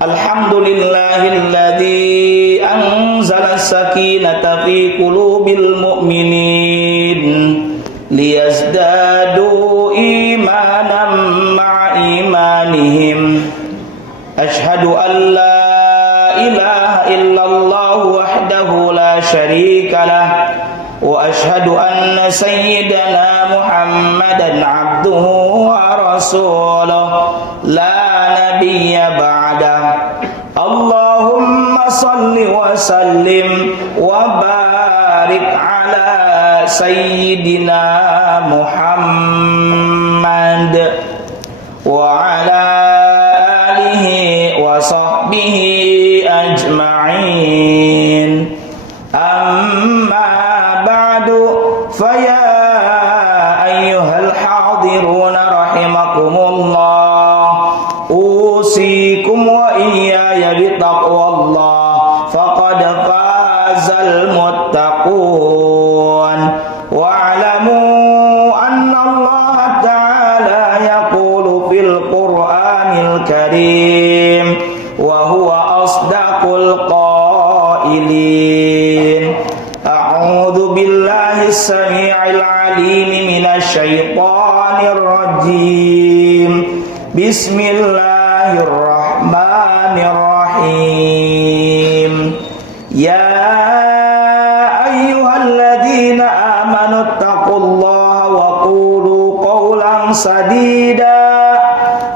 Alhamdulillahilladzi anzala as-sakinata fi qulubil mu'minin liyazdadu imanan ma'a imanihim. Ashhadu an la ilaha illallah wahdahu la syarika lah wa ashhadu anna sayyidana Muhammadan abduhu wa rasuluh la nabiyya ba'dah. Allahumma salli wa sallim wa barik ala sayyidina Muhammad wa ala alihi wa sahbihi ajma'in. Amma ba'du, faya ayyuhal hadiruna rahimakumullah, usikum wa iyaya bitaqwallah, faqad fazal muttaqun. Wa'lamu anna Allah ta'ala yaqulu fil Qur'anil Karim wa huwa asdaqul qailin. A'udzu billahi as-sami'il 'alim minasy syaithanir rajim. Bismillahirrahmanirrahim. Ya ayyuhalladzina amanu taqullaha wa qulu qawlan sadida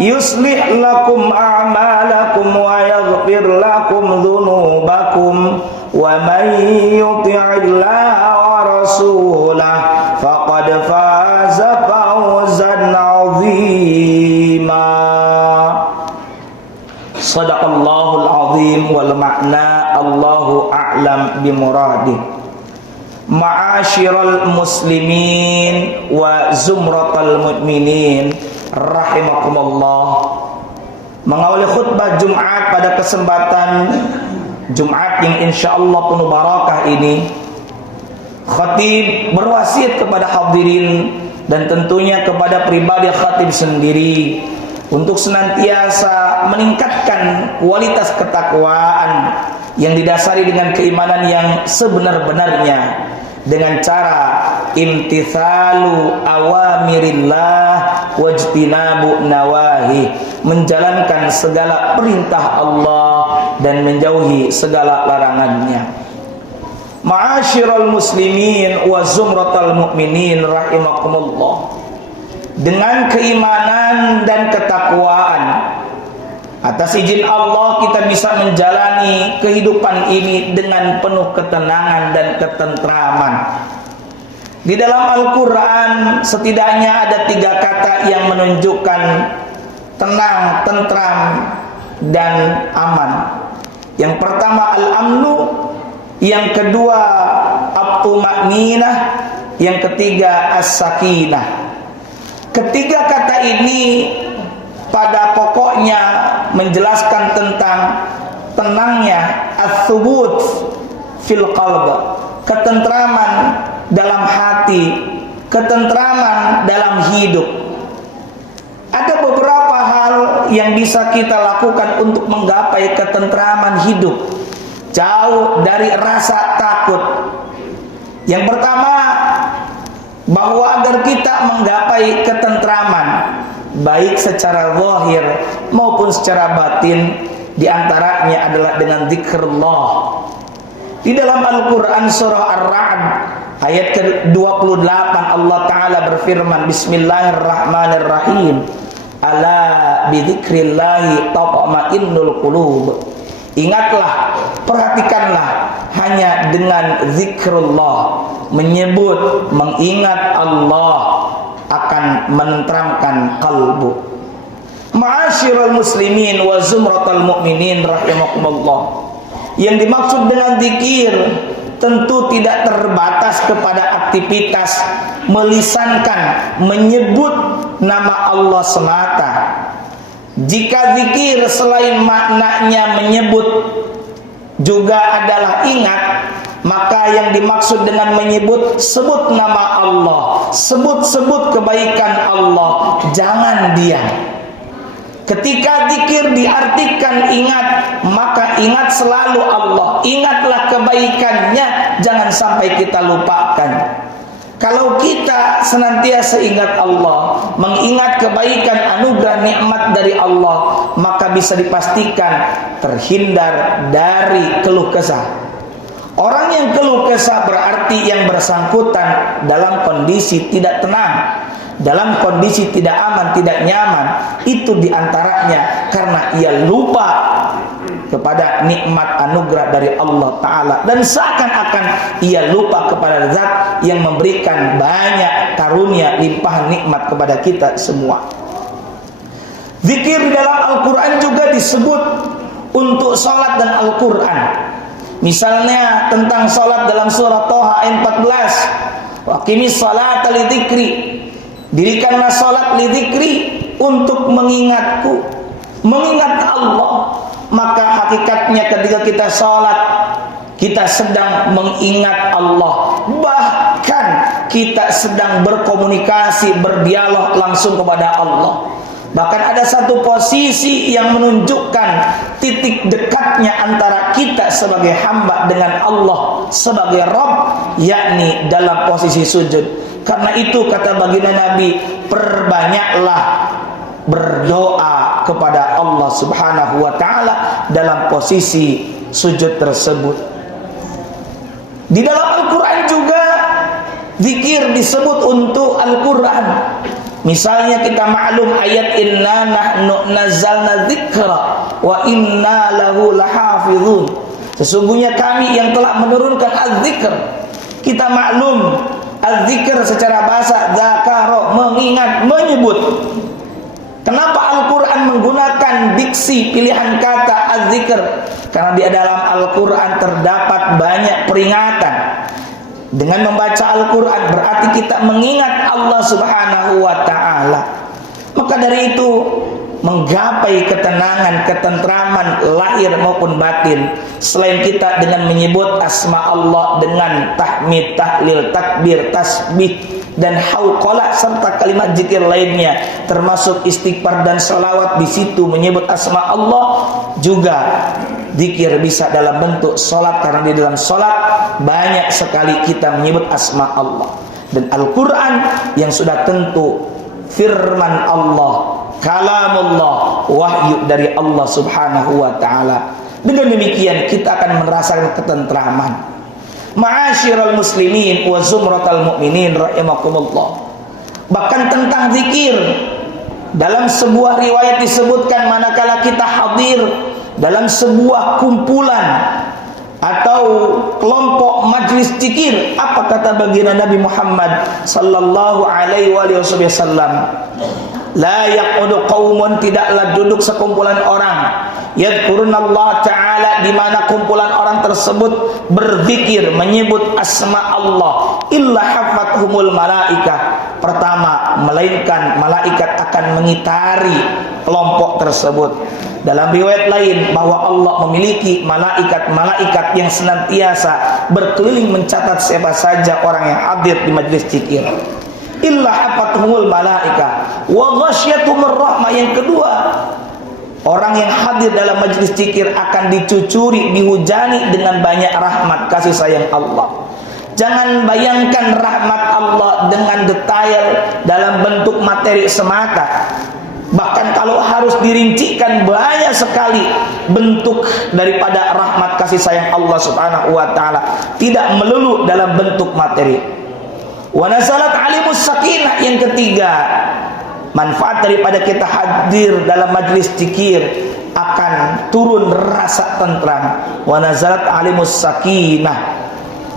yuslih lakum a'malakum wa yaghfir lakum dhunubakum wa man yuti'illaha wa rasulahu faqad faza fawzan 'azima. Shadaqallahul 'azim wal ma'na Allahu a'lam bimuradih. Ma'asyiral muslimin wa zumratal mu'minin rahimakumullah. Mengawali khutbah Jumat pada kesempatan Jumat yang insyaallah penuh barakah ini, khatib berwasiat kepada hadirin dan tentunya kepada pribadi khatib sendiri untuk senantiasa meningkatkan kualitas ketakwaan yang didasari dengan keimanan yang sebenar-benarnya dengan cara imtithalu awamirillah wajtinabu nawahi, menjalankan segala perintah Allah dan menjauhi segala larangannya. Ma'asyiral muslimin wa zumratal mu'minin rahimakumullah. Dengan keimanan dan ketakwaan, atas izin Allah kita bisa menjalani kehidupan ini dengan penuh ketenangan dan ketentraman. Di dalam Al-Quran setidaknya ada 3 kata yang menunjukkan tenang, tentram, dan aman. Yang pertama al-amnu, yang kedua at-tuma'ninah, yang ketiga as-sakinah. Ketiga kata ini pada pokoknya menjelaskan tentang tenangnya ats-tsubut fil qalb, ketentraman dalam hati, ketentraman dalam hidup. Ada beberapa hal yang bisa kita lakukan untuk menggapai ketentraman hidup, jauh dari rasa takut. Yang pertama, bahwa agar kita menggapai ketentraman baik secara zahir maupun secara batin, diantaranya adalah dengan zikrullah. Di dalam Al-Quran surah Ar-Ra'd ayat ke-28 Allah Ta'ala berfirman, Bismillahirrahmanirrahim, ala bidzikrillahi tatma'innul qulub. Ingatlah, perhatikanlah, hanya dengan zikrullah, menyebut, mengingat Allah akan menenteramkan kalbu. Ma'asyiral muslimin wa zumratal mu'minin rahimakumullah. Yang dimaksud dengan zikir tentu tidak terbatas kepada aktivitas melisankan, menyebut nama Allah semata. Jika zikir selain maknanya menyebut juga adalah ingat, Maka yang dimaksud dengan menyebut, sebut nama Allah, sebut-sebut kebaikan Allah, jangan diam. Ketika zikir diartikan ingat, maka ingat selalu Allah, ingatlah kebaikannya, jangan sampai kita lupakan. Kalau kita senantiasa ingat Allah, mengingat kebaikan, anugerah, nikmat dari Allah, maka bisa dipastikan terhindar dari keluh kesah. Orang yang keluh kesah berarti yang bersangkutan dalam kondisi tidak tenang, dalam kondisi tidak aman, tidak nyaman. Itu diantaranya karena ia lupa kepada nikmat anugerah dari Allah Ta'ala, dan seakan-akan ia lupa kepada zat yang memberikan banyak karunia, limpahan nikmat kepada kita semua. Zikir dalam Al-Quran juga disebut untuk salat dan Al-Quran. Misalnya tentang salat dalam surah Toha ayat 14, waqimis salata lidzikri, dirikanlah salat lidzikri, untuk mengingatku, mengingat Allah. Maka hakikatnya ketika kita salat, kita sedang mengingat Allah, bahkan kita sedang berkomunikasi, berdialog langsung kepada Allah. Bahkan ada satu posisi yang menunjukkan titik dekatnya antara kita sebagai hamba dengan Allah sebagai Rabb, yakni dalam posisi sujud. Karena itu kata baginda Nabi, perbanyaklah berdoa kepada Allah Subhanahu wa Ta'ala dalam posisi sujud tersebut. Di dalam Al-Quran juga zikir disebut untuk Al-Quran. Misalnya kita maklum ayat inna nahnu nazzalna dzikra wa inna lahu lahafizun. Sesungguhnya kami yang telah menurunkan az-zikr. Kita maklum az-zikr secara bahasa zakara, mengingat, menyebut. Kenapa Al-Quran menggunakan diksi pilihan kata az-zikr? Karena di dalam Al-Quran terdapat banyak peringatan. Dengan membaca Al-Quran berarti kita mengingat Allah Subhanahu wa Ta'ala. Maka dari itu, menggapai ketenangan, ketentraman lahir maupun batin, selain kita dengan menyebut asma Allah dengan tahmid, tahlil, takbir, tasbih dan hauqalah serta kalimat zikir lainnya, termasuk istighfar dan salawat, di situ menyebut asma Allah. Juga zikir bisa dalam bentuk solat, karena di dalam solat banyak sekali kita menyebut asma Allah. Dan Al-Quran yang sudah tentu firman Allah, kalamullah, wahyu dari Allah Subhanahu wa Ta'ala. Dengan demikian kita akan merasakan ketentraman. Ma'asyiral muslimin wa zumratal mu'minin rahimakumullah. Bahkan tentang zikir, dalam sebuah riwayat disebutkan manakala kita hadir dalam sebuah kumpulan atau kelompok majlis zikir, apa kata baginda Nabi Muhammad sallallahu alaihi wasallam? La yaqudu qaumun, tidaklah duduk sekumpulan orang, yadhkurunallah ta'ala, di mana kumpulan orang tersebut berzikir menyebut asma Allah, illa hafathumul malaikah. Pertama, melainkan malaikat akan mengitari kelompok tersebut. Dalam riwayat lain bahwa Allah memiliki malaikat-malaikat yang senantiasa berkeliling mencatat siapa saja orang yang hadir di majlis zikir. Illa hafathumul malaika wa ghasyatumur rahmah. Yang kedua, orang yang hadir dalam majlis zikir akan dicucuri, dihujani dengan banyak rahmat kasih sayang Allah. Jangan bayangkan rahmat Allah dengan detail dalam bentuk materi semata. Bahkan kalau harus dirincikan, banyak sekali bentuk daripada rahmat kasih sayang Allah Subhanahu wa Ta'ala, tidak melulu dalam bentuk materi. Wa nazalat alimus sakinah. Yang ketiga, manfaat daripada kita hadir dalam majlis zikir, akan turun rasa tentram. Wa nazalat alimus sakinah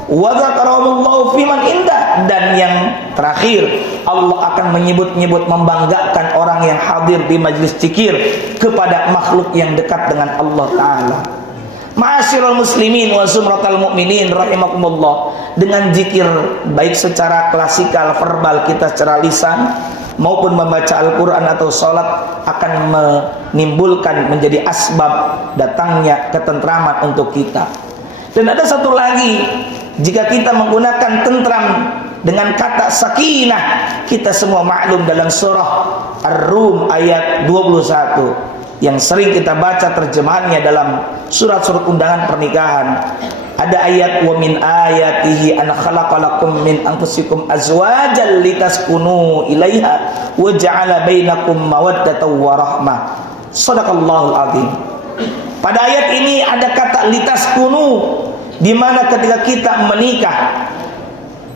wa dzakarallahu fiman indah. Dan yang terakhir, Allah akan menyebut-nyebut, membanggakan orang yang hadir di majlis zikir kepada makhluk yang dekat dengan Allah Ta'ala. Ma'asyiral muslimin wa zumratal mu'minin rahimakumullah. Dengan zikir baik secara klasikal verbal kita secara lisan maupun membaca Al-Quran atau sholat akan menimbulkan, menjadi asbab datangnya ketentraman untuk kita. Dan ada satu lagi, Jika kita menggunakan tentram dengan kata sakinah, kita semua maklum dalam surah Ar-Rum ayat 21 yang sering kita baca terjemahannya dalam surat-surat undangan pernikahan. Ada ayat wa min ayatihi an khalaqalakum min anfusikum azwajan litaskunu ilaiha wa ja'ala bainakum mawaddatan wa rahmah. Shadaqallahul azim. Pada ayat ini ada kata litaskunu, di mana ketika kita menikah,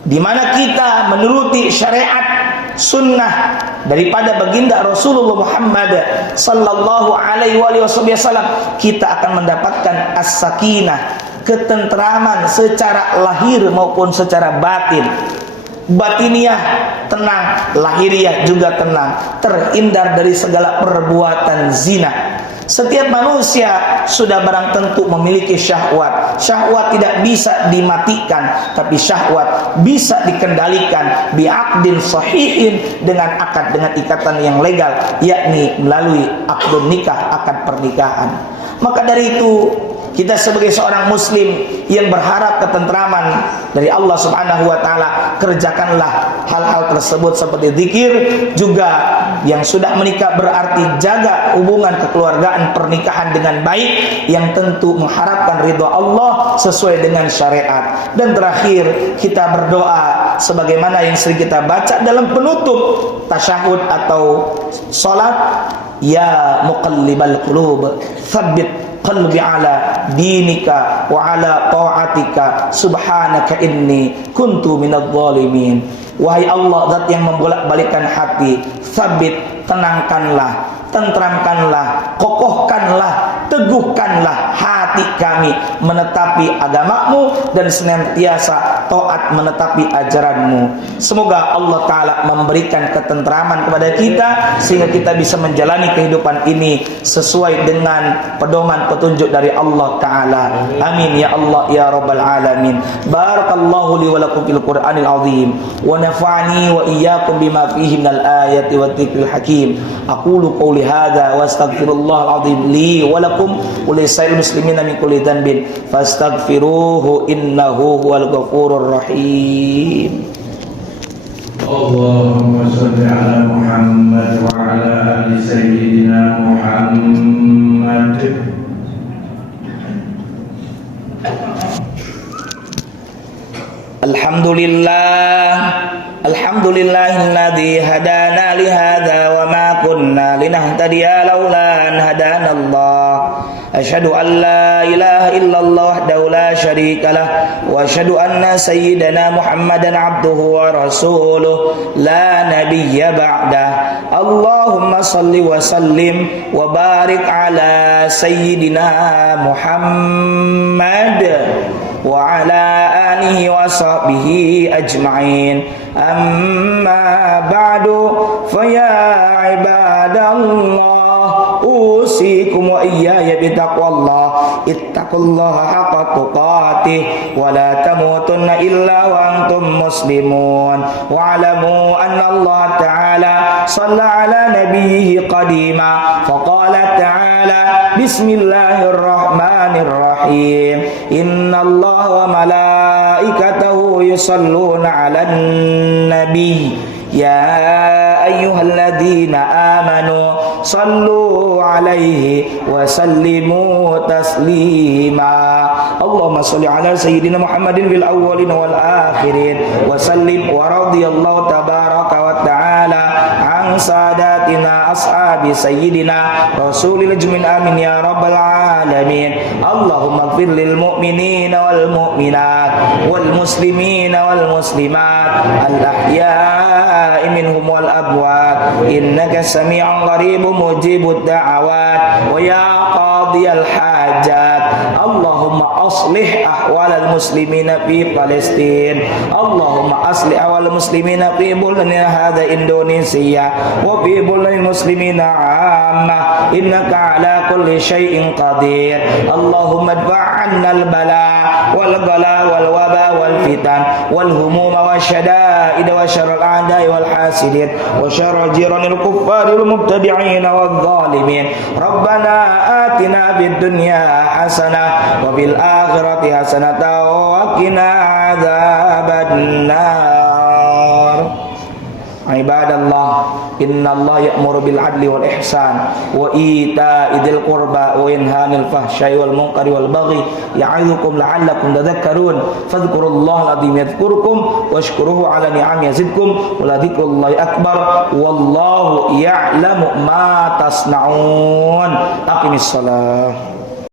di mana kita menuruti syariat sunnah daripada baginda Rasulullah Muhammad sallallahu alaihi wasallam, kita akan mendapatkan as-sakinah, ketentraman secara lahir maupun secara batin. Batiniah tenang, lahiriah juga tenang, terhindar dari segala perbuatan zina. Setiap manusia sudah barang tentu memiliki syahwat. Syahwat tidak bisa dimatikan, tapi syahwat bisa dikendalikan bi'aqdin sahihin, dengan akad, dengan ikatan yang legal, yakni melalui akdun nikah, akad pernikahan. Maka dari itu, kita sebagai seorang muslim yang berharap ketentraman dari Allah Subhanahu wa taala, kerjakanlah hal-hal tersebut seperti zikir. Juga yang sudah menikah berarti jaga hubungan kekeluargaan pernikahan dengan baik, yang tentu mengharapkan ridha Allah sesuai dengan syariat. Dan terakhir, kita berdoa sebagaimana yang sering kita baca dalam penutup tasyahud atau salat, ya muqallibal qulub tsabbit qalbi ala dinika wa ala ta'atika subhanaka inni kuntu minadh dhalimin. Wahai Allah, zat yang membolak-balikkan hati, sabit, tenangkanlah, tentramkanlah, kokohkanlah, teguhkanlah hati kami menetapi agamamu dan senantiasa taat menetapi ajaranmu. Semoga Allah Ta'ala memberikan ketentraman kepada kita sehingga kita bisa menjalani kehidupan ini sesuai dengan pedoman petunjuk dari Allah Ta'ala. Amin ya Allah ya Rabbal Alamin. Barakallahu li wa lakum fil Qur'anil azim wa nafa'ani wa iyyakum bima fihi minal ayati wat dzikril hakim. Aqulu qawli hadza wa astaghfirullahal azim li wa lakum wa lisa'il muslimina min kulli dhanbin fastaghfiruhu innahu huwal ghafurur rahim. Allahumma shalli ala Muhammad wa ala ali sayyidina Muhammad. Alhamdulillahilladzi hadana li hadza wa ma kunna linahtadiya laula an hadanallah. Asyhadu an la ilaha illallah wahdahu la syarika lah wa asyhadu anna sayyidana Muhammadan abduhu wa rasuluh la nabiyya ba'dah. Allahumma salli wa sallim wa barik ala sayyidina Muhammad wa ala alihi wa sahbihi ajma'in. Amma ba'du, fa ya ibadallah, usikum wa iyaya bitaqwallah. Ittaqullaha haqqa tuqatih wa la tamutunna illa wa antum muslimun. Wa alamu anna Allah ta'ala shalla ala nabiyhi qadima faqala ta'ala bismillahirrahmanirrahim. Inna Allah wa malaikatahu yusalluna ala nabi ya ayyuhalladzina amanu sallu alaihi wa sallimu taslima. Allahumma salli ala sayyidina Muhammadin fil awwalin wal akhirin wa sallim wa radiyallahu tabaraka wa ta'ala an sadatina ashabi sayyidina rasulil jmin amin ya rabbal alamin. Allahumma ighfir lil mu'minina wal mu'minat wal muslimina wal muslimat al ahya'i minhum wal abwat innaka sami'un qaribun mujibud da'awat wa ya qadiyal hajat. Allahumma aslih ahwalal muslimina fi Palestin. Allahumma aslih ahwalal muslimina fi bulanina hadha Indonesia wa fi bulanil muslimina amma innaka ala kulli syai'in qadir. Allahumma adfa'anna al-bala wal ghala wal waba wal fitan wal humuma wasyada'id wa syarrul a'da'i wal hasidin wa syarrul jiranil kuffari wal mubtadi'in wal zalimin. Rabbana atina atina fid dunya hasanah wa fil akhirati hasanah wa qina adzabannar. Ibadallah, innallaha ya'muru bil adli wal ihsan wa ita'i dzil qurba wa yanha 'anil fahsya'i wal munkari wal baghi ya'idzukum la'allakum tadhakkarun. Fadhkurullaha al-'azim yadhkurkum washkuruhu 'ala ni'amihi yazidkum wa la dzikrullahi akbar wallahu ya'lamu ma tasna'un. Aqimissalah.